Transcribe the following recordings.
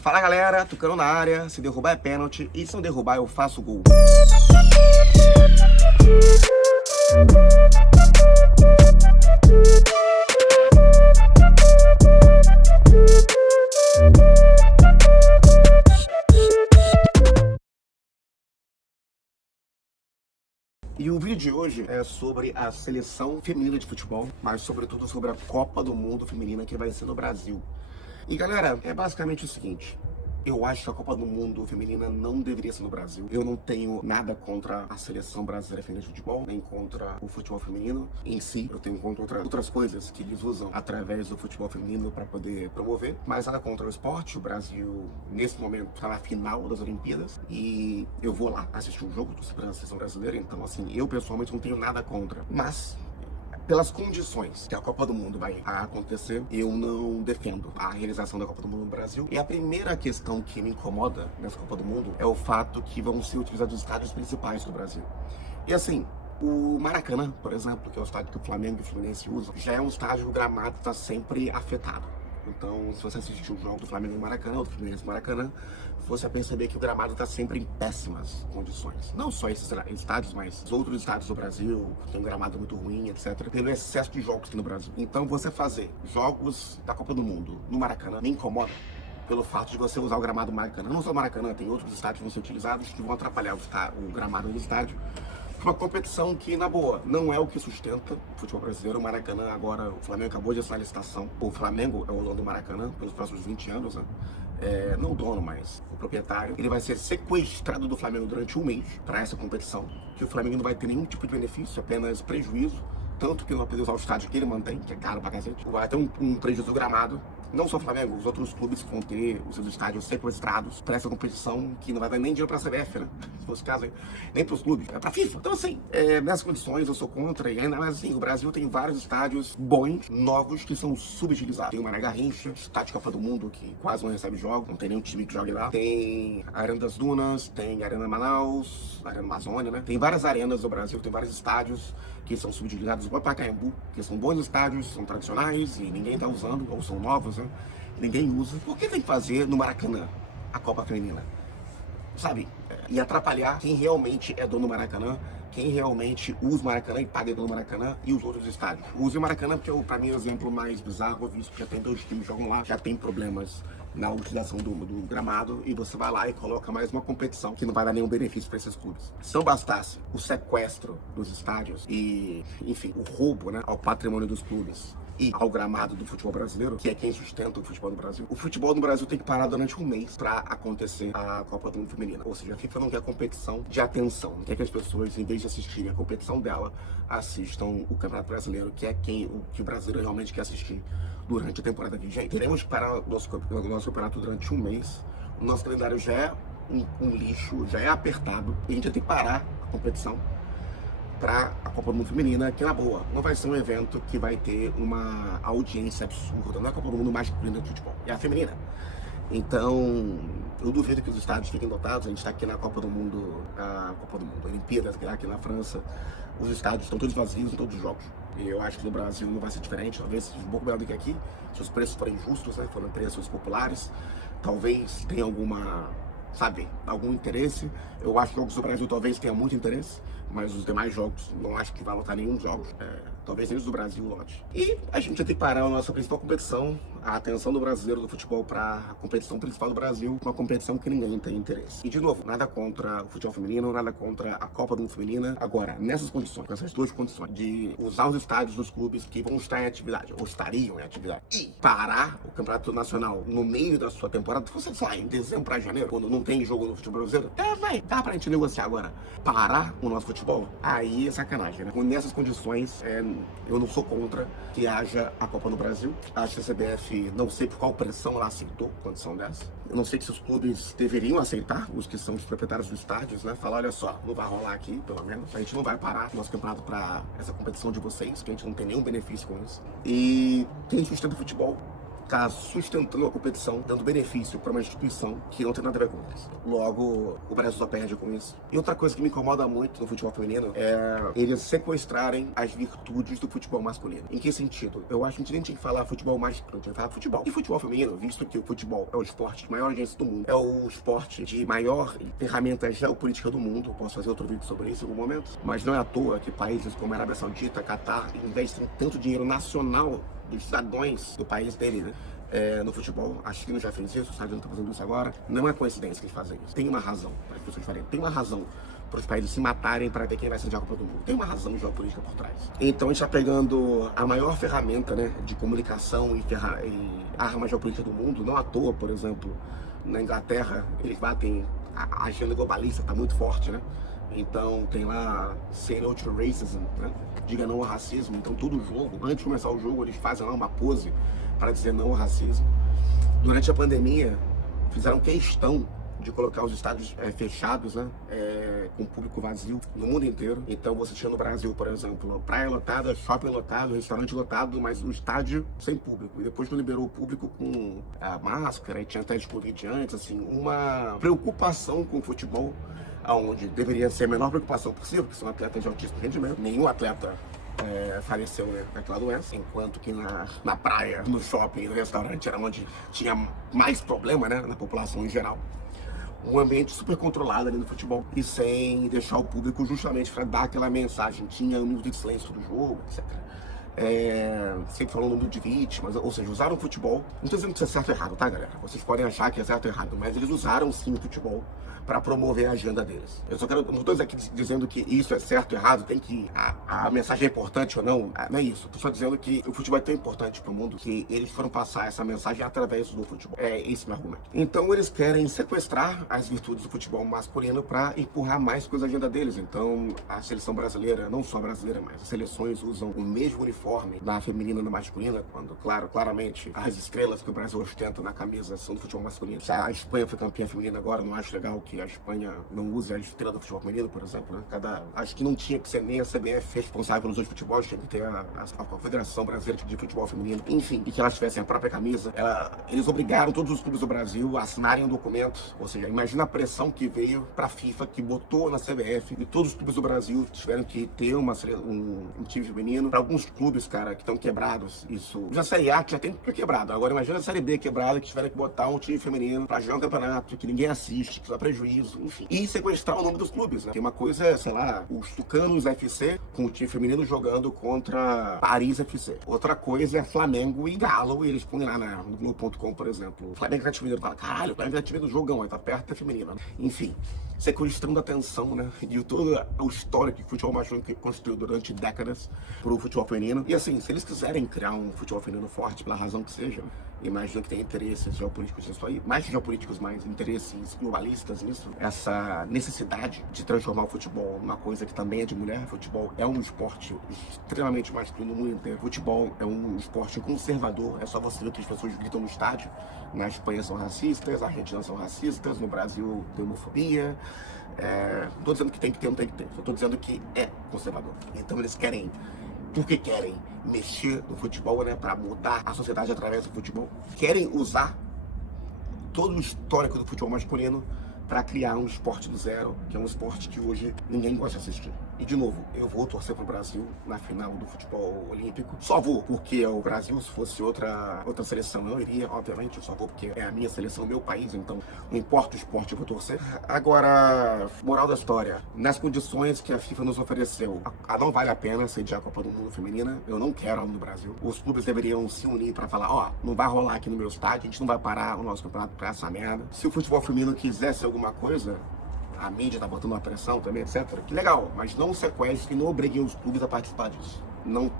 Fala galera, Tucano na área, se derrubar é pênalti e se não derrubar eu faço gol. E o vídeo de hoje é sobre a seleção feminina de futebol, mas sobretudo sobre a Copa do Mundo feminina que vai ser no Brasil. E galera, é basicamente o seguinte: eu acho que a Copa do Mundo feminina não deveria ser no Brasil. Eu não tenho nada contra a seleção brasileira feminina de futebol, nem contra o futebol feminino em si. Eu tenho contra outras coisas que eles usam através do futebol feminino para poder promover, mas nada contra o esporte. O Brasil, nesse momento, está na final das Olimpíadas e eu vou lá assistir um jogo da seleção brasileira. Então, assim, eu pessoalmente não tenho nada contra. Mas pelas condições que a Copa do Mundo vai acontecer, eu não defendo a realização da Copa do Mundo no Brasil. E a primeira questão que me incomoda nessa Copa do Mundo é o fato que vão ser utilizados os estádios principais do Brasil. E assim, o Maracanã, por exemplo, que é o estádio que o Flamengo e o Fluminense usam, já é um estádio que o gramado está sempre afetado. Então, se você assistir o jogo do Flamengo no Maracanã, ou do Fluminense no Maracanã, você vai perceber que o gramado está sempre em péssimas condições. Não só esses estádios, mas os outros estádios do Brasil, que tem um gramado muito ruim, etc., pelo excesso de jogos que tem no Brasil. Então, você fazer jogos da Copa do Mundo no Maracanã me incomoda pelo fato de você usar o gramado do Maracanã. Não só o Maracanã, tem outros estádios que vão ser utilizados que vão atrapalhar o gramado do estádio. Uma competição que, na boa, não é o que sustenta o futebol brasileiro. O Maracanã agora, o Flamengo acabou de assinar a licitação. O Flamengo é o dono do Maracanã pelos próximos 20 anos, né? Não o dono, mas o proprietário. Ele vai ser sequestrado do Flamengo durante um mês para essa competição, que o Flamengo não vai ter nenhum tipo de benefício, apenas prejuízo. Tanto que não vai poder usar o estádio que ele mantém, que é caro pra cacete. Vai ter um prejuízo gramado. Não só o Flamengo, os outros clubes vão ter os seus estádios sequestrados para essa competição que não vai dar nem dinheiro pra CBF, né? Se fosse o caso, nem pros clubes, é pra FIFA. Então, assim, nessas condições eu sou contra, e ainda mais assim, o Brasil tem vários estádios bons, novos, que são subutilizados. Tem o Mané Garrincha, estádio Copa do Mundo, que quase não recebe jogos, não tem nenhum time que jogue lá. Tem a Arena das Dunas, tem a Arena Manaus, a Arena Amazônia, né? Tem várias arenas do Brasil, tem vários estádios que são subutilizados, igual Pacaembu, que são bons estádios, são tradicionais e ninguém tá usando, ou são novos, né? Ninguém usa. Por que tem que fazer no Maracanã a Copa Feminina? Sabe? E atrapalhar quem realmente é dono do Maracanã, quem realmente usa o Maracanã e paga pelo Maracanã e os outros estádios. Use o Maracanã porque, pra mim, é o exemplo mais bizarro, visto que já tem 2 times que jogam lá, já tem problemas na utilização do gramado, e você vai lá e coloca mais uma competição que não vai dar nenhum benefício para esses clubes. Se não bastasse o sequestro dos estádios e, enfim, o roubo, né, ao patrimônio dos clubes e ao gramado do futebol brasileiro, que é quem sustenta o futebol no Brasil, o futebol no Brasil tem que parar durante um mês para acontecer a Copa do Mundo Feminina. Ou seja, a FIFA não quer competição de atenção, não quer que as pessoas, em vez de assistirem a competição dela, assistam o Campeonato Brasileiro, que é o que o brasileiro realmente quer assistir durante a temporada vigente. Teremos que parar o nosso campeonato durante um mês. O nosso calendário já é um lixo, já é apertado, e a gente vai ter que parar a competição para a Copa do Mundo Feminina, que na boa, não vai ser um evento que vai ter uma audiência absurda. Não é a Copa do Mundo mais masculina de futebol, é a feminina. Então, eu duvido que os estádios fiquem lotados. A gente está aqui na Copa do Mundo, a Olimpíadas, aqui na França. Os estádios estão todos vazios em todos os jogos. E eu acho que no Brasil não vai ser diferente, talvez seja um pouco melhor do que aqui, se os preços forem justos, né, forem preços populares. Talvez tenha algum interesse. Eu acho que os jogos do Brasil talvez tenha muito interesse, mas os demais jogos não acho que vai lotar nenhum jogo. Talvez nem os do Brasil lote. E a gente vai ter que parar a nossa principal competição, a atenção do brasileiro do futebol para a competição principal do Brasil, uma competição que ninguém tem interesse. E de novo, nada contra o futebol feminino, nada contra a Copa do Mundo Feminina. Agora, nessas condições, com essas 2 condições, de usar os estádios dos clubes que vão estar em atividade, ou estariam em atividade, e parar o Campeonato Nacional no meio da sua temporada, você sai em dezembro para janeiro, quando não tem jogo no futebol brasileiro, dá pra gente negociar agora. Parar o nosso futebol, aí é sacanagem, né? Nessas condições, eu não sou contra que haja a Copa no Brasil. Acho que a CBF, não sei por qual pressão ela aceitou condição dessa. Eu não sei se os clubes deveriam aceitar, os que são os proprietários dos estádios, né? Falar, olha só, não vai rolar aqui, pelo menos. A gente não vai parar o nosso campeonato para essa competição de vocês, que a gente não tem nenhum benefício com isso. E quem sustenta o futebol está sustentando a competição, dando benefício para uma instituição que não tem nada a ver com eles. Logo, o Brasil só perde com isso. E outra coisa que me incomoda muito no futebol feminino é eles sequestrarem as virtudes do futebol masculino. Em que sentido? Eu acho que a gente nem tinha que falar futebol masculino, tinha que falar futebol. E futebol feminino, visto que o futebol é o esporte de maior audiência do mundo, é o esporte de maior ferramenta geopolítica do mundo. Posso fazer outro vídeo sobre isso em algum momento, mas não é à toa que países como a Arábia Saudita, Catar, investem tanto dinheiro nacional dos cidadãos do país dele, né? No futebol. A China já fez isso, o Estados Unidos está fazendo isso agora. Não é coincidência que eles fazem isso. Tem uma razão para as pessoas farem. Tem uma razão para os países se matarem para ver quem vai ser a Copa do Mundo. Tem uma razão geopolítica por trás. Então a gente está pegando a maior ferramenta, né, de comunicação e arma geopolítica do mundo. Não à toa, por exemplo, na Inglaterra, eles batem a agenda globalista, está muito forte, né? Então tem lá Say No to Racism, né? Diga não ao racismo. Então todo jogo, antes de começar o jogo, eles fazem lá uma pose para dizer não ao racismo. Durante a pandemia, fizeram questão de colocar os estádios fechados, né? Com público vazio no mundo inteiro. Então você tinha no Brasil, por exemplo, praia lotada, shopping lotado, restaurante lotado, mas o estádio sem público. E depois que liberou o público com a máscara e tinha teste de Covid antes, assim, uma preocupação com o futebol, onde deveria ser a menor preocupação possível, porque são atletas de altíssimo rendimento. Nenhum atleta faleceu, né, daquela doença, enquanto que na praia, no shopping, no restaurante era onde tinha mais problema, né, na população em geral. Um ambiente super controlado ali no futebol e sem deixar o público justamente para dar aquela mensagem. Tinha um minuto de silêncio do jogo, etc. Sempre falando o número de vítimas, ou seja, usaram o futebol. Não estou dizendo que isso é certo ou errado, tá, galera? Vocês podem achar que é certo ou errado, mas eles usaram sim o futebol para promover a agenda deles. Eu só quero, não estou aqui dizendo que isso é certo ou errado, tem que a mensagem é importante ou não, não é isso. Estou só dizendo que o futebol é tão importante para o mundo que eles foram passar essa mensagem através do futebol. É esse meu argumento. Então eles querem sequestrar as virtudes do futebol masculino para empurrar mais coisa na agenda deles. Então a seleção brasileira, não só a brasileira, mas as seleções usam o mesmo uniforme na feminina e na masculina, quando, claramente, as estrelas que o Brasil ostenta na camisa são do futebol masculino. Se a Espanha foi campeã feminina agora, não acho legal que a Espanha não use a estrela do futebol feminino, por exemplo, né? Acho que não tinha que ser nem a CBF responsável pelos dois futebols, tinha que ter a Confederação Brasileira de Futebol Feminino, enfim, e que elas tivessem a própria camisa. Eles obrigaram todos os clubes do Brasil a assinarem um documento, ou seja, imagina a pressão que veio pra FIFA, que botou na CBF, e todos os clubes do Brasil tiveram que ter um time feminino. Para alguns clubes, cara, que estão quebrados, isso. Já a Série A que já tem tudo quebrado. Agora imagina a Série B quebrada, que tiveram que botar um time feminino pra jogar um campeonato que ninguém assiste, que dá prejuízo, enfim. E sequestrar o nome dos clubes, né? Tem uma coisa é, sei lá, os Tucanos FC com o time feminino jogando contra Paris FC. Outra coisa é Flamengo e Galo, e eles põem lá no Globo.com, por exemplo. O Flamengo tá time fala, caralho, o Flamengo tá time do jogão, aí tá perto da feminina. Enfim, sequestrando a atenção, né? De todo o histórico que o futebol masculino construiu durante décadas pro futebol feminino. E assim, se eles quiserem criar um futebol feminino forte, pela razão que seja, imagino que tem interesses geopolíticos nisso aí, mais geopolíticos, mais interesses globalistas nisso, essa necessidade de transformar o futebol numa coisa que também é de mulher. Futebol é um esporte extremamente masculino no mundo inteiro. Futebol é um esporte conservador, é só você ver que as pessoas gritam no estádio. Na Espanha são racistas, na Argentina são racistas, no Brasil tem homofobia. Não tô dizendo que tem que ter, não tem que ter, só tô dizendo que é conservador. Então eles querem, porque querem mexer no futebol, né, para mudar a sociedade através do futebol. Querem usar todo o histórico do futebol masculino para criar um esporte do zero, que é um esporte que hoje ninguém gosta de assistir. E de novo, eu vou torcer pro Brasil na final do futebol olímpico. Só vou porque é o Brasil. Se fosse outra seleção, eu iria, obviamente. Eu só vou porque é a minha seleção, o meu país. Então, não importa o esporte, eu vou torcer. Agora, moral da história. Nas condições que a FIFA nos ofereceu, não vale a pena sediar a Copa do Mundo feminina. Eu não quero ela no Brasil. Os clubes deveriam se unir para falar, ó, não vai rolar aqui no meu estádio, a gente não vai parar o nosso campeonato pra essa merda. Se o futebol feminino quisesse alguma coisa, a mídia tá botando uma pressão também, etc. Que legal, mas não sequestre e não obriguem os clubes a participar disso. Não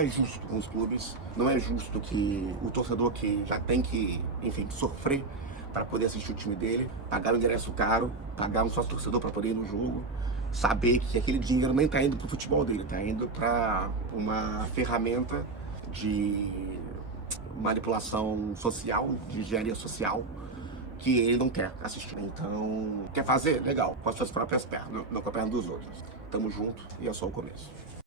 é justo com os clubes, não é justo que o torcedor que já tem que, enfim, sofrer para poder assistir o time dele, pagar um ingresso caro, pagar um sócio torcedor para poder ir no jogo, saber que aquele dinheiro nem tá indo pro futebol dele, tá indo para uma ferramenta de manipulação social, de engenharia social, que ele não quer assistir. Então, quer fazer? Legal, com as suas próprias pernas, não com a perna dos outros. Tamo junto e é só o começo.